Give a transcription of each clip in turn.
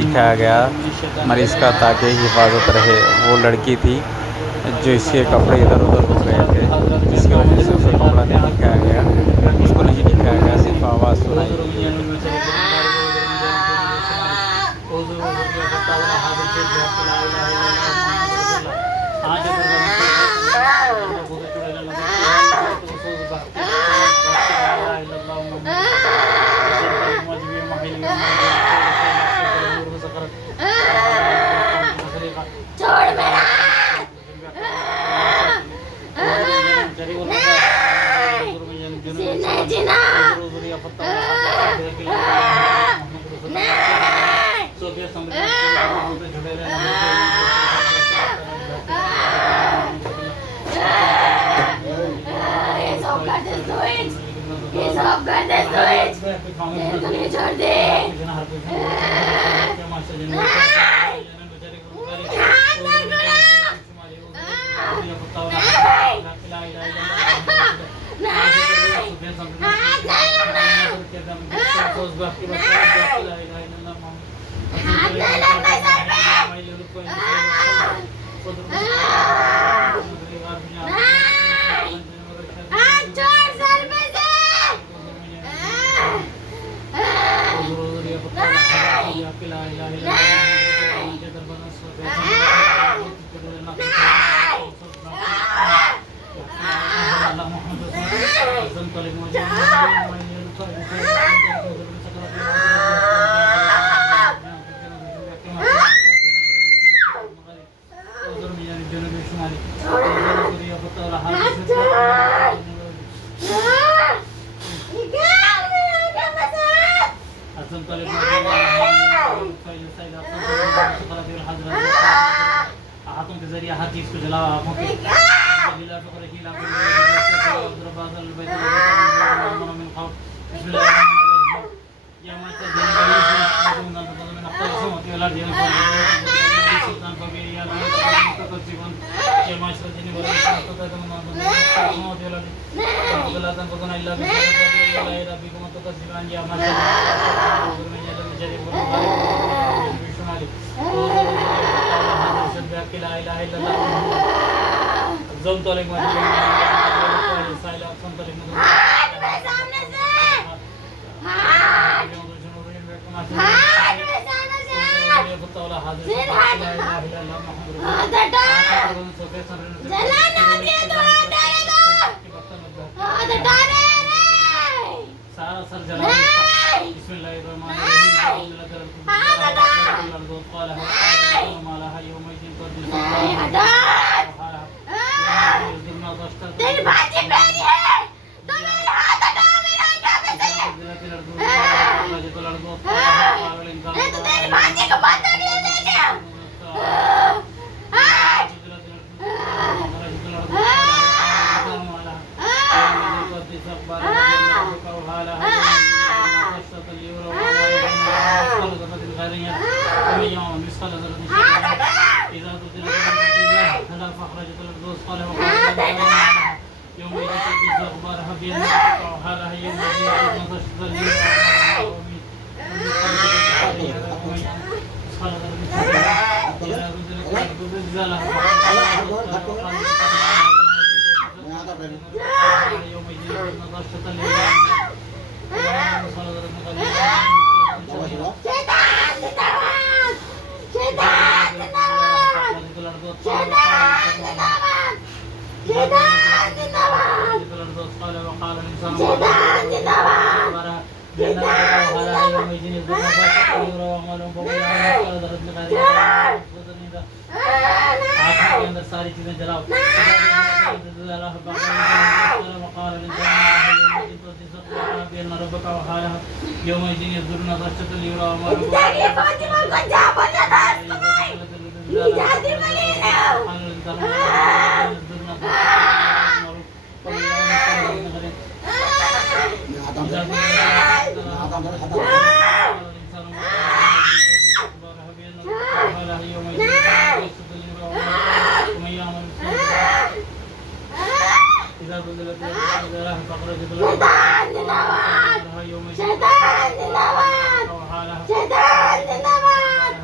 दिखाया गया मरीज़ का ताकि हिफाजत रहे। वो लड़की थी जो इसके कपड़े इधर उधर हो गए थे, जिसकी वजह से उसे कपड़ा नहीं दिखाया गया, उसको नहीं दिखाया गया, सिर्फ आवाज़ सुनाई हाथों के जरिए हर चीज को जलाओ, आंखों के सारा सर जला तेरी बाजी प्यारी है तो मेरे हाथ हटाओ, मेरा क्या पैसा है मैं तो तेरी बाजी को बात नहीं देती हूं। सारी चीजें जलाओ शैतान जिंदाबाद, शैतान जिंदाबाद।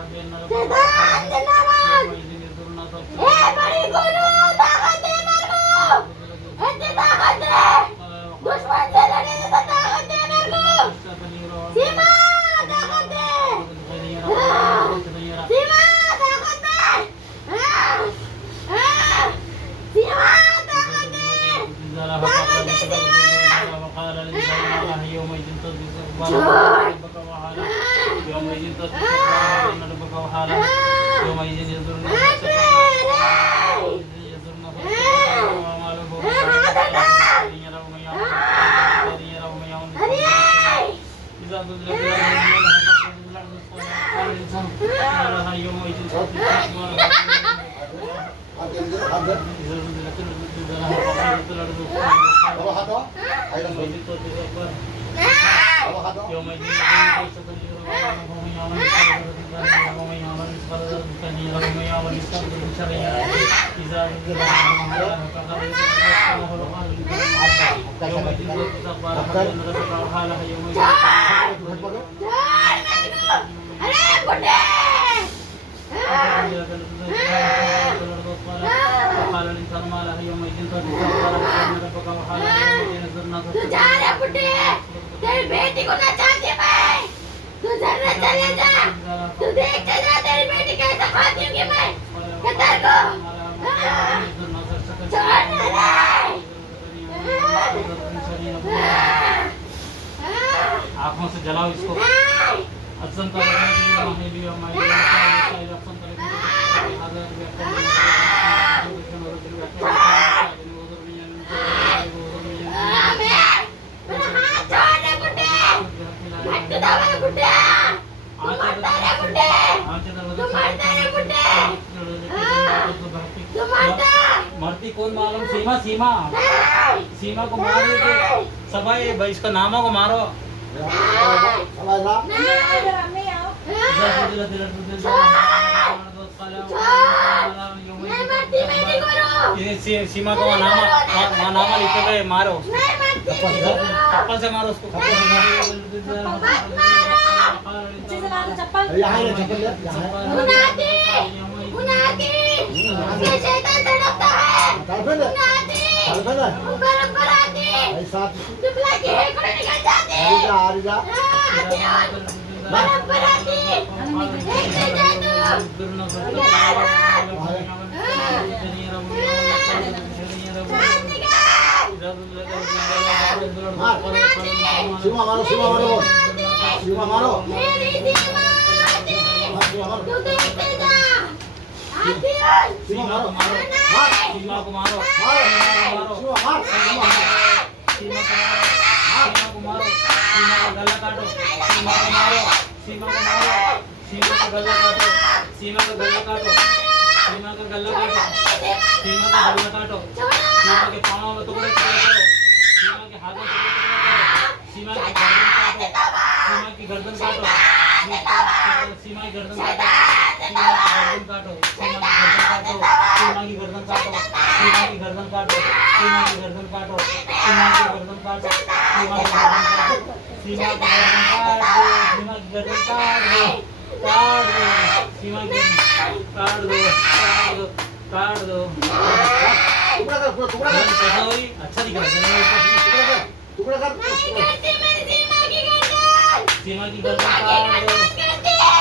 तेरी बेटी को ना चाहती मैं, तू जरा चले जा, तू देख जा तेरी बेटी कैसे खाती हूँ मैं, कतर को छोड़ दे। आँखों से जलाओ इसको। अक्सम का मरती कौन मालूम? सीमा सीमा सीमा को मारो, सबाई भाई इसका नामों को मारो। सीमा को नामा लिखे गए, मारो चप्पल से मारो उसको। सीमा मारो, सीमा मारो, सीमा मारो। सीमा को मारो, सीमा को मारो, सीमा को मारो, सीमा का गला काटो, सीमा को मारो, सीमा को मारो, सीमा का गला काटो, सीमा का गला काटो, सीमा का गला काटो, सीमा का गला काटो, सीमा के पाँव में टुकड़े टुकड़े करो, सीमा के हाथों में टुकड़े टुकड़े करो, सीमा की गर्दन काटो, सीमा की गर्दन काटो, सीमा की गर्दन काटो, सीमा की गर्दन काटो, सीमा की गर्दन काटो, सीमा की गर्दन काटो, सीमा की गर्दन काटो, सीमा की गर्दन काटो, सीमा की गर्दन काट दो, काट दो, सीमा की काट दो, काट दो, टुकड़ा कर, टुकड़ा कर, कैसा हुई? अच्छा दिख रहा है। टुकड़ा कर, सीमा की गर्दन काट दो,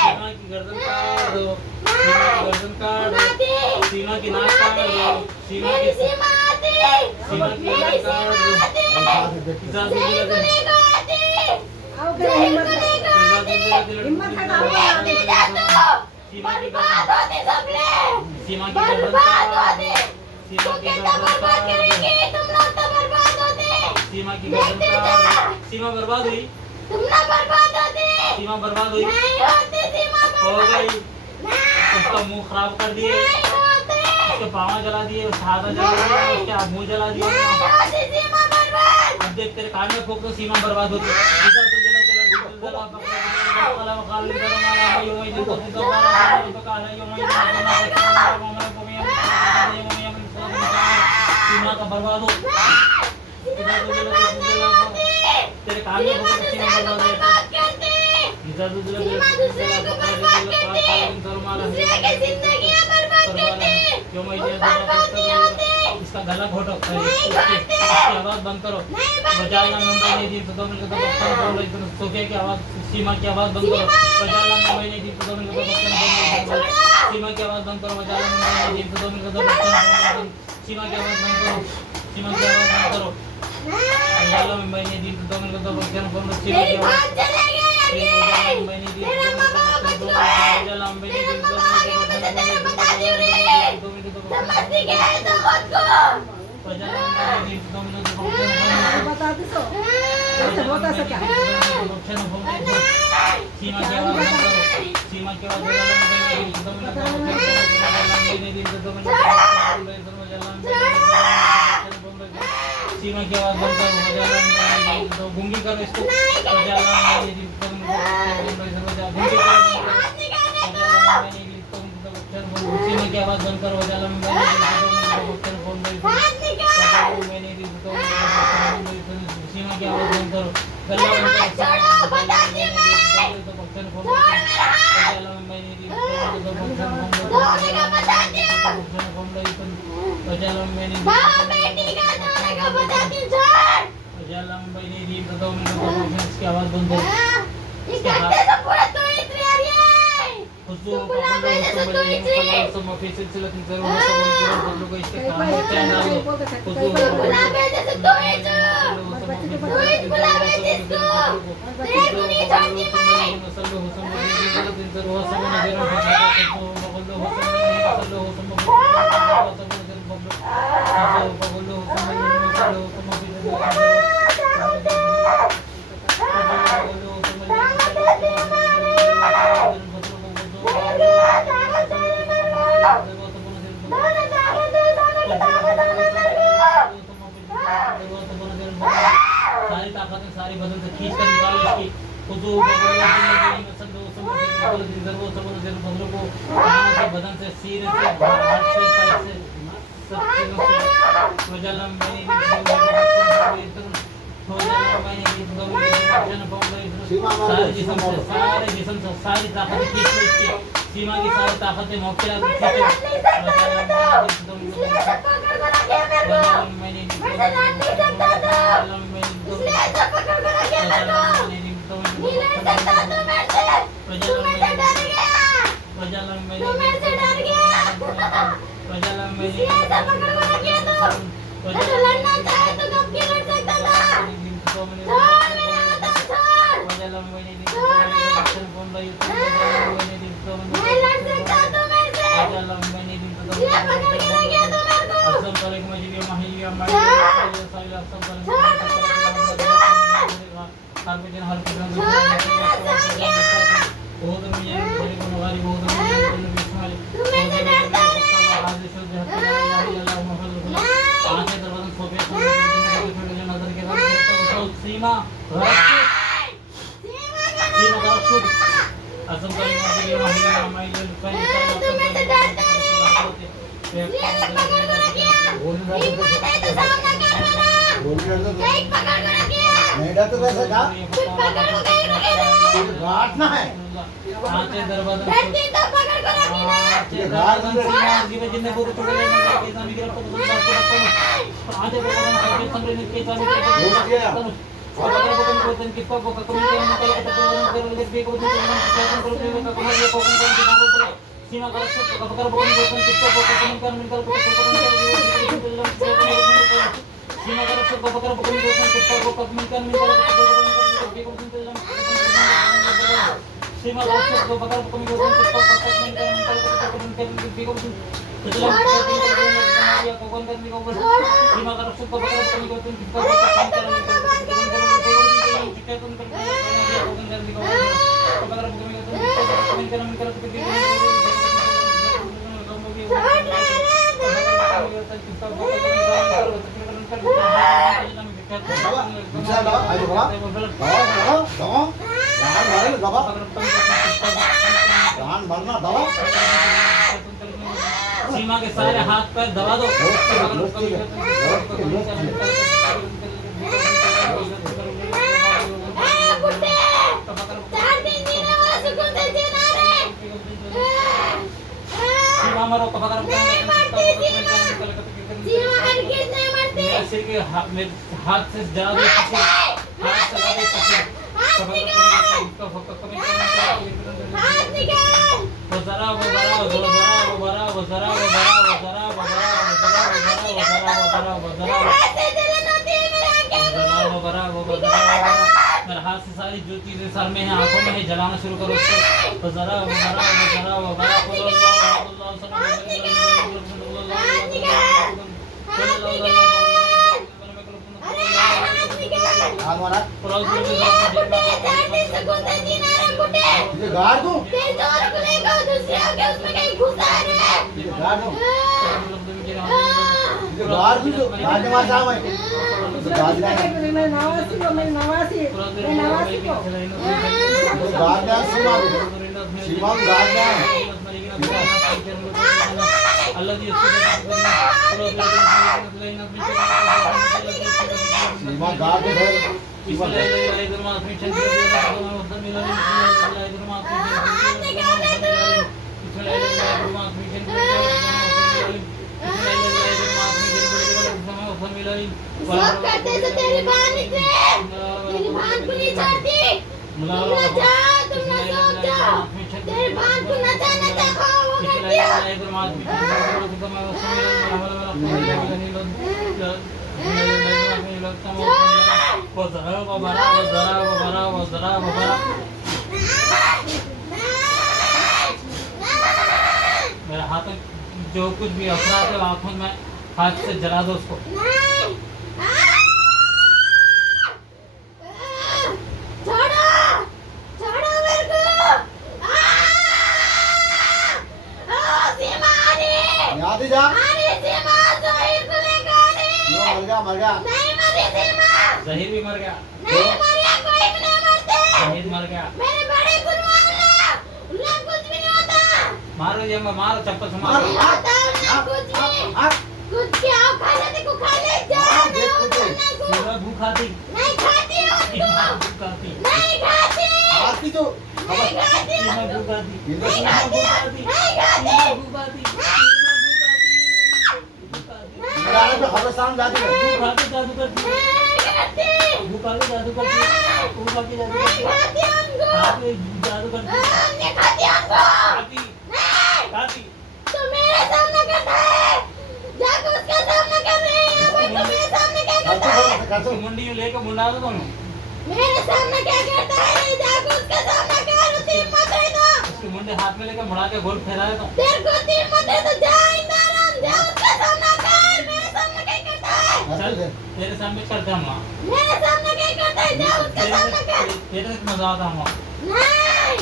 सीमा की गर्दन काट दो, सीमा की गर्दन काट दो, सीमा की नाक काट दो, सीमा की गर्दन काट दो, सीमा की गर्दन काट दो, सीमा की गर्दन काट दो, सीमा की गर्दन काट दो, सीमा बर्बाद हुई, सीमा बर्बाद हुई, हो गई, उसका मुंह खराब कर दिए, उसके पाँव जला दिए, उसका हाथ जला दिया, उसके मुंह जला दिया। अब देख तेरे कान में फूंक दो, सीमा बर्बाद होती। सीमा का बर्बाद हो, तेरे कान में फूंक दो, सीमा बर्बाद हो। इसका गला घोटो, इसकी आवाज बंद करो, बजाना मुंबई नहीं दी तो 2 मिनट का सोफे की आवाज, सीमा की आवाज बंद करो, बजाना मुंबई नहीं दी तो 2 मिनट का सीमा की आवाज बंद करो, बजाना मुंबई नहीं दी तो 2 मिनट का सीमा की आवाज बंद करो, सीमा की आवाज बंद करो, वजालम मैंने दी तो तुम तो बच्चन फोन सीमा मेरी के कौन चलेगा यार मैंने दी मेरा मामा मत लो वजालम मैंने दी तो आगे मैं तुझे तेरे बता दी हूँ रे समझती क्या है तुम खुद को वजालम मैंने दी तो तुम तो बच्चन बता दो सो ऐसे होता से क्या है बच्चन फोन सीमा के आवाज बंद करो सीमा के आवाज वजालम मैंने दी तो तुम तो मैंने दी तो तुम सीमा की आवाज बंद करो वजालम मैंने दी तो गूंगी करो इसको वजालम मैंने दी तो तुम गूंगी करो सीमा की आवाज बंद करो वजालम मैंने दी तो सीमा की आवाज बंद करो गला बंद करो बच्चन फोन वजालम मैंने दी तो वजालम मैंने वजालम मैंने दी तो इसकी आवाज बंद करो खुशबू सब ऑफिशियल से लेकिन जरूर सब लोग इसके काम में चैनल खुशबू सारी ताकतें सारी बदन से खींच कर निकालो इसकी खुदू बदलों को से बदन से सिर से हाथ से पैर से सब चीजों से वजालम मैंने सारे जिस्म से सारी ताकतें खींच लो इसकी सीमा की सारी ताकतें मौके सीमा नहीं डरते वैसे जा घाटना है सीमा के सारे हाथ पैर दबा दो सीमा मारो सिर के हाथ से ज्यादा हाथ चला दे वो भरा मेरे हाथ से सारी जो चीजें सर में है आंखों में है जलाना शुरू करो उसको वो जरा वो भरा हाथ मारा कुठे तुझे गाड़ दूं उसमें कहीं घुसा रहे तुझे गाड़ दूं तुझे गाड़ दूं तो गाड़ने वाला साहब है तो गाड़ दे मैं नवासी को तो गाड़ दे सीमा गाड़ दे अल्लाह जी सीमा गाड़ दे सीमा सब करते तो तेरी बहन से तेरी बहन को नहीं छोड़ती तुम ना जाओ तुम ना सो जाओ तेरी बहन को ना जाने देखो वो करती है मेरे हाथ में जो कुछ भी अफराद है आंखों में हाथ से जला दो उसको छोड़ो छोड़ो मेरे को सीमा आ रही याद ही जा सीमा जोहिर को लेकर आ रही मर गया नहीं मरी सीमा जहीर भी मर गया नहीं मरिया कोई भी नहीं मरते जहीर मर गया मेरे बड़े गुलवान उन्हें कुछ भी नहीं होता मारो ये मारो चप्पल से नहीं मारो होता उन्हें कुछ भी कुछ क्या खा लेते को खा ले जा नहीं होता उन्हें कुछ सीमा भूख खाती नहीं खाती हूँ सीमा भूख खाती नहीं खाती आती तो नहीं खाती सीमा भूख खाती नहीं खाती नहीं खाती भूख खाती गाने पे खबर सामने जाती है भूख खाती जादू करती नहीं खाती भूख खाती जादू करती भूख खाती जादू नहीं करती खाती उनको खाती जादू करती नहीं खाती उनको खाती नहीं खाती तो मेरे सामने करता है जाकर उसका सामना कर रहे हैं भाई तो मेरे सामने क्या करता है कर मुंडी लेके मुंडा दो दोनों मेरे सामने क्या करता है जाकर उसका सामना कर उसकी हिम्मत है तो उसके मुंडे हाथ में लेके मुड़ा के गोल फेरा देता हूँ तेरे को हिम्मत है तो जा इंदाराम जा उसका सामना कर मेरे सामने क्या करता है चल तेरे सामने करते हम वहाँ मेरे सामने क्या करता है जा उसका सामना कर तेरे से मजा आता हूँ नहीं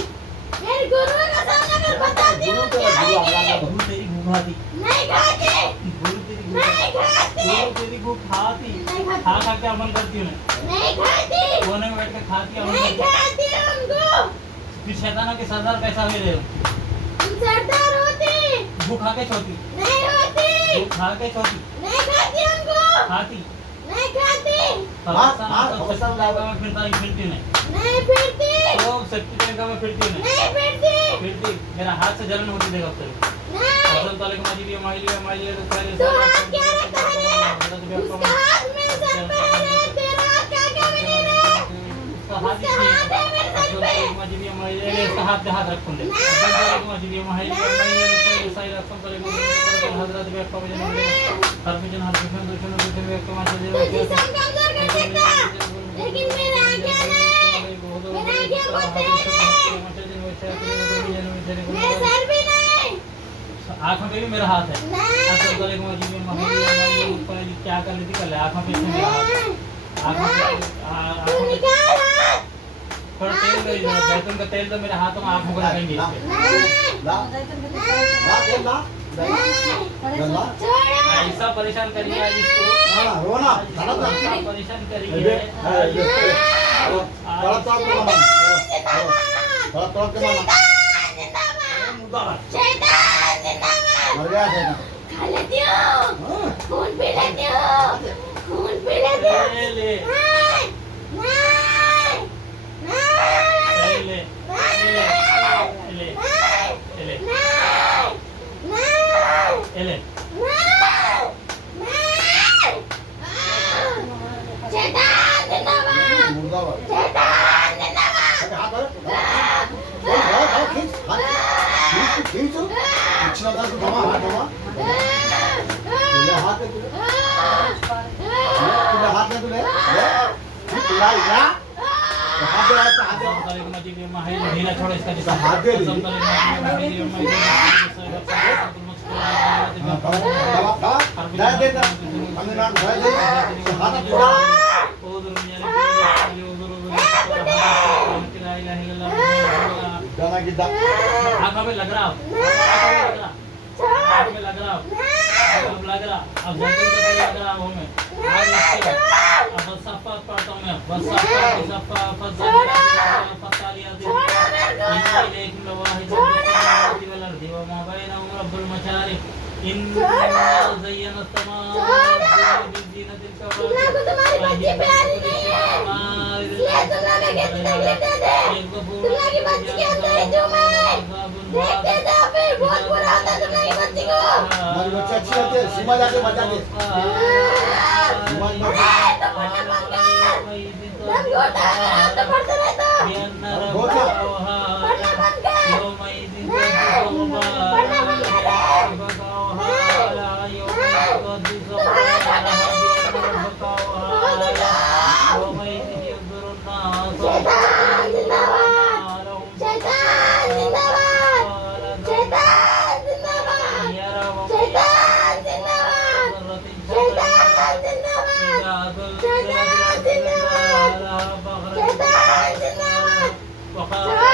मेरे गुरु का सामना कर बताती हूँ क्या है ये। गुरु तेरी भूख खाती नहीं खाती गुरु तेरी भूख नहीं खाती गुरु तेरी भूख खाती नहीं खाती। खा खा के अमल करती हूँ नहीं खाती कोने में बैठ के खाती अमल नहीं करती खाती उनको फिर शैतानों के सरदार कैसा हुए रहे हो तुम सरदार होती भूख खा के छोटी नहीं होती भूख खा के छोटी नहीं खाती उनको खाती नहीं खाती पाकिस्तान में फिरती नहीं नहीं फिरती तो शक्ति टैंक में फिरती नहीं नहीं फिरती फिरती मेरा हाथ से जलन होती देखा तेरे नहीं फसल ताले को माजी भी माइली तो पहले तू हाथ क्या रखता है उसका हाथ मेरे सर पे है तेरा हाथ क्या क्या भी नहीं है उसका हाथ उसका हाथ है मेरे सर पे माजी भी माइली इसका हाथ हाथ रखूं दे माजी भी माइली साइड रखूं करे हजरत भी आपका मुझे हर विजन हर विजन दूसरे दूसरे व्यक्ति माजी तू जिस्म कमजोर कर देता लेकिन मेरा आज्ञा नहीं मेरा आज्ञा बहुत तेज है मेरे सर भी नहीं आंखों पे भी मेरा हाथ है नहीं आंखों गले को अजीब ऊपर क्या कर लेती कर ले आंखों पे से मेरा हाथ आंखों तू पे निकाल हाथ थोड़ा तेल दे जैतून का तेल तो मेरे हाथों में आंखों को लगाएंगे ला नहीं ला ला ला छोड़ो ऐसा परेशान करिए आज इसको रोना ऐसा परेशान करिए शैतान जिंदाबाद मर गया शैतान खा लेती हूँ खून पी लेती हूँ खून पी लेती हूँ ले ले नहीं नहीं ले ले ले ले ले शैतान जिंदाबाद मुर्दाबाद शैतान जिंदाबाद हाथ खींच खींच पिछला था तो हाथ तुझे हाथ में तुझे हाथ में तुझे लाई ना हाथ दे हाथ दे तलिक मजी के माही ढीला छोड़ इसका जिसका हाथ दे दी। तलिक मजी के माही दे दे दे हमने नाम भाई दे हाथ पूरा गाना गीता आँखों में लग रहा आँखों में लग रहा अब लग रहा अब जल्दी से लग रहा हूँ मैं आज इसके अब सफ़ा पढ़ता हूँ मैं बस सफ़ा फतालिया दे लेकिन लवाही जल्दी वाला दीवा माबाई ना उम्र अब्दुल मचारी इन ज़य्यन तमाम दीना दिल का तुमने को तुम्हारी बच्ची प्यारी नहीं है इसलिए तुमने मैं कितना गिफ्ट दे तुमने की बच्ची के अंदर ही जो मैं देखते थे फिर बहुत बुरा होता तुमने की बच्ची को हमारी बच्ची अच्छी होती है सीमा जाके बचा दे सीमा दम घोटा तो पढ़ते रहता घोटा पढ़ना बंद कर पढ़ना बंद कर शैतान जिंदाबाद शैतान जिंदाबाद शैतान जिंदाबाद शैतान जिंदाबाद शैतान जिंदाबाद शैतान जिंदाबाद शैतान जिंदाबाद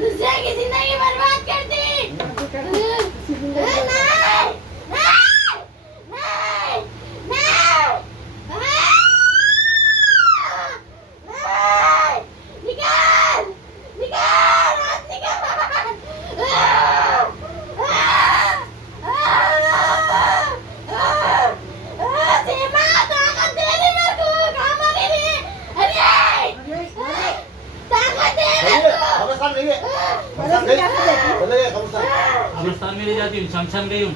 दूसरे की जिंदगी बर्बाद करती कब्रिस्तान में ले जाती हूँ शमशान गई हूँ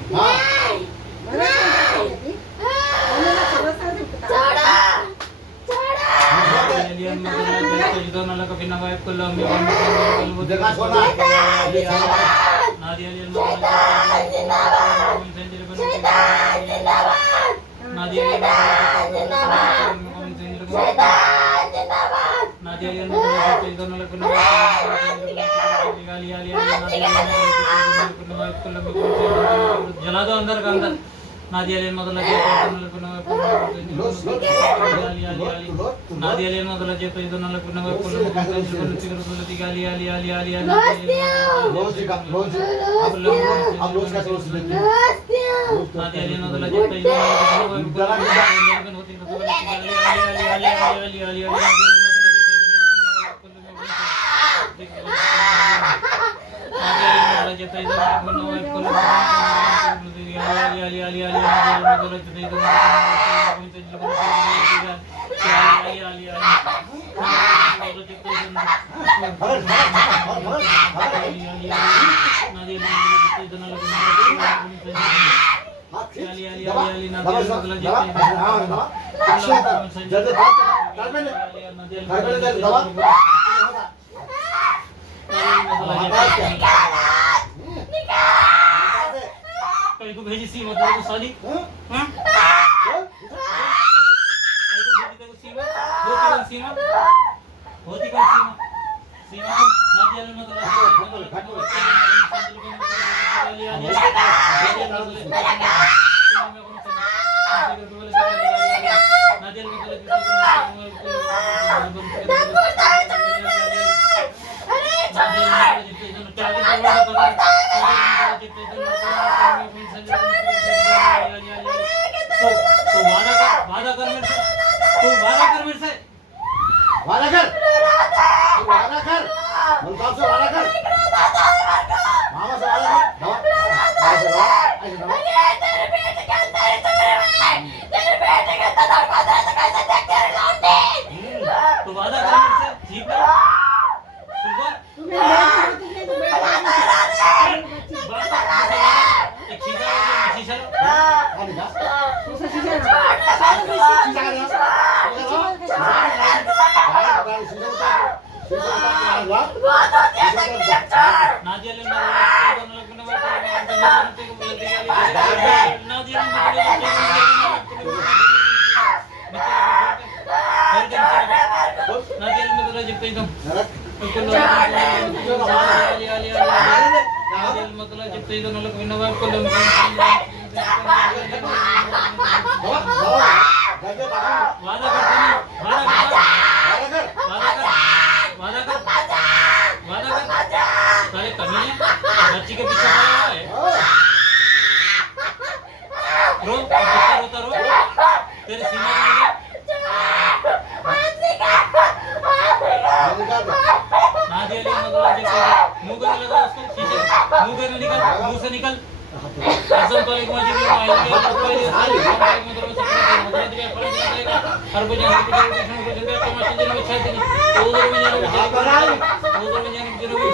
जला दो अंदर का अंदर नादिया लेन मतलब जे तो नलक नवे नादिया लेन मतलब जे तो नलक नवे गाली आली आली आली आली रोज अब रोज का रोज लेते हैं नादिया लेन मतलब जे तो होती गाली आली आली आली आली कहीं को भेजी सी मतलब तो साली हां कहीं को भेजी देखो सीमा होती कौन सीमा नादिया लेन मतलब वादा कर मेरे से वादा कर मुल्तान से वादा कर मामा से वादा कर दवा ऐसे दवा तेरे बेटे के अंदर ही चले हुए तेरे बेटे के अंदर दरवाजा से कैसे देख तेरे लौंडे तो वादा कर मेरे से ठीक है सुबह एक शीशा आने जा नादिया लेन मतलब जब तो नलक विनवा को वादा कर सारे कमीने बच्ची के पीछे पड़ा हुआ है रो रोता रो तेरे सीमा को नादिया लेन मतलब मुंह कर लगा उसको शीशे मुंह कर निकल मुंह से निकल असम तो एक मजीद में आएंगे हर कोई जाने की जगह को जंगल को छाती नहीं तो उधर में जाने की जरूरत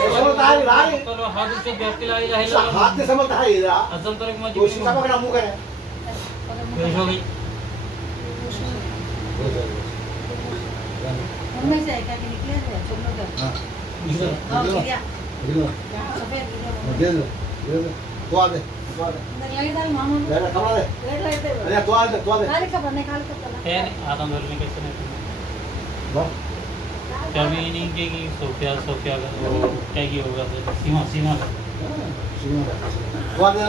तो हाथ से बैठ के लाई रहे हाथ से समझता है ये असम तो एक तो मजीद शीशा पकड़ा मुंह करे हो गई उनमें से क्या कि निकले थे छोड़ो तो हां गिरा सफेद गिरा तो आ दे लाइट डाल मामू ले खबरा दे लाइट दे अरे तो आ दे खाली कपड़ा निकाल के चला है आदम दल में कैसे नहीं वाह कभी नहीं कि सोफिया क्या की होगा सीमा तो आ दे